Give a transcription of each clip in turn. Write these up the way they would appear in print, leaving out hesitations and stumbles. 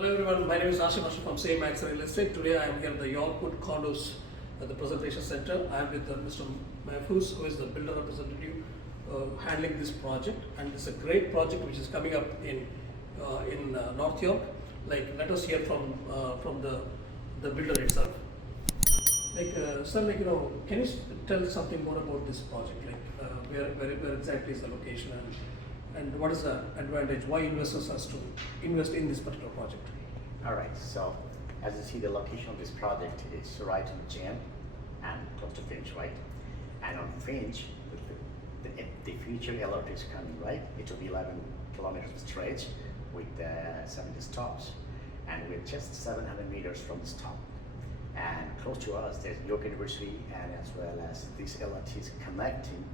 Hello everyone, my name is Hashim Ashraf from Same Max Real Estate. Today I am here at the Yorkwoods Condos at the presentation center. I am with Mr. Mahfouz, who is the builder representative handling this project, and it's a great project which is coming up in North York. Let us hear from the builder itself. Sir, can you tell something more about this project? Where exactly is the location and what is the advantage? Why investors has to invest in this particular project? All right. So, as you see, the location of this project is right on Yonge and close to Finch, right? And on Finch, the future LRT is coming, right? It will be 11 kilometers stretch with 70 stops, and we're just 700 meters from the stop. And close to us, there's York University, and as well as this LRT is connecting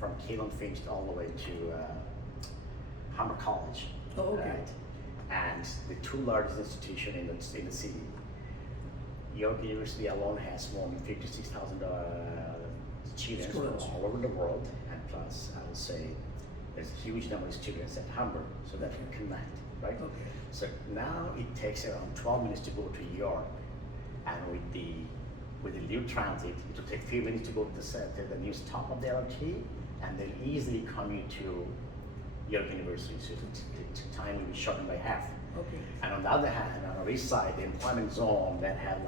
from Keelan Finch all the way to Humber College. Oh, okay. Right? And the two largest institutions in the city. York University alone has more than 56,000 students from all over the world, and plus, I would say, there's a huge number of students at Humber, so that can connect, right? Okay. So now it takes around 12 minutes to go to York, and with the new transit, it will take a few minutes to go to the new stop of the LRT, and they'll easily commute to York University, so the time will be shortened by half. Okay. And on the other hand, on the east side, the employment zone that had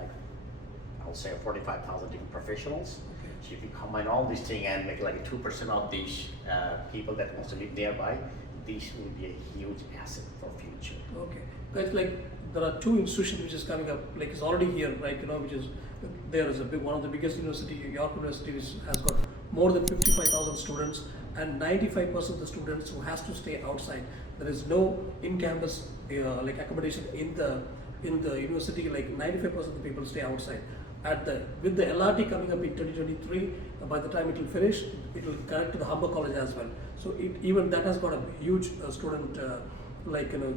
I'll say 45,000 different professionals. Okay. So if you combine all these things and make 2% of these people that wants to live nearby, this will be a huge asset for future. Okay. Guys, there are two institutions which is coming up, it's already here, which is, there is one of the biggest university, York University, which has got more than 55,000 students, and 95% of the students who has to stay outside. There is no in-campus accommodation in the university. 95% of the people stay outside. With the LRT coming up in 2023, by the time it will finish, it will connect to the Humber College as well. So even that has got a huge student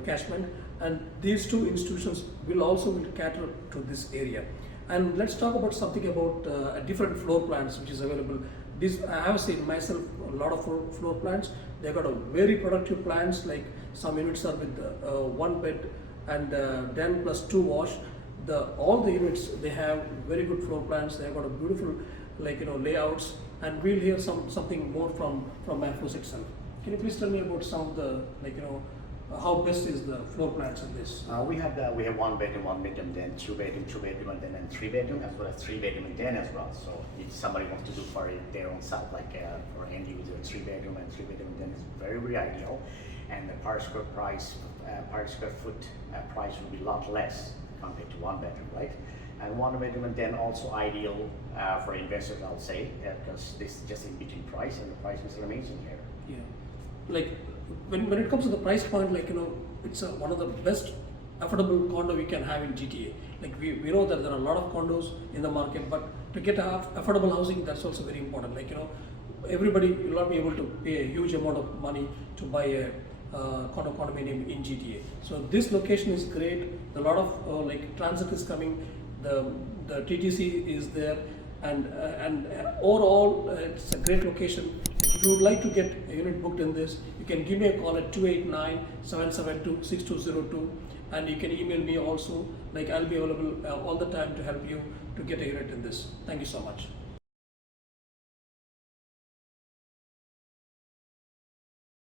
catchment, and these two institutions will cater to this area. And let's talk about something about different floor plans which is available. I have seen myself a lot of floor plans. They've got a very productive plans. Some units are with one bed and 10 plus 2 wash. All the units, they have very good floor plans. They've got a beautiful layouts. And we'll hear something more from Mahfouz itself. Can you please tell me about some of the how best is the floor plans in this? We have 1 bedroom, then 2 bedroom, and then 3 bedroom, as well as 3 bedroom and den as well. So if somebody wants to do for their own self, for end user, 3 bedroom and 3 bedroom, then it's very, very ideal. And the per square foot price will be a lot less compared to 1 bedroom, right? And 1 bedroom and then also ideal for investors, I'll say, because this is just in between price, and the price is amazing here. Yeah. When it comes to the price point, it's one of the best affordable condo we can have in GTA. We know that there are a lot of condos in the market, but to get affordable housing, that's also very important. Everybody will not be able to pay a huge amount of money to buy a condominium in GTA. So this location is great. A lot of transit is coming. The TTC is there, and overall it's a great location. If you would like to get a unit booked in this, you can give me a call at 289-772-6202, and you can email me also. I'll be available all the time to help you to get a unit in this. Thank you so much.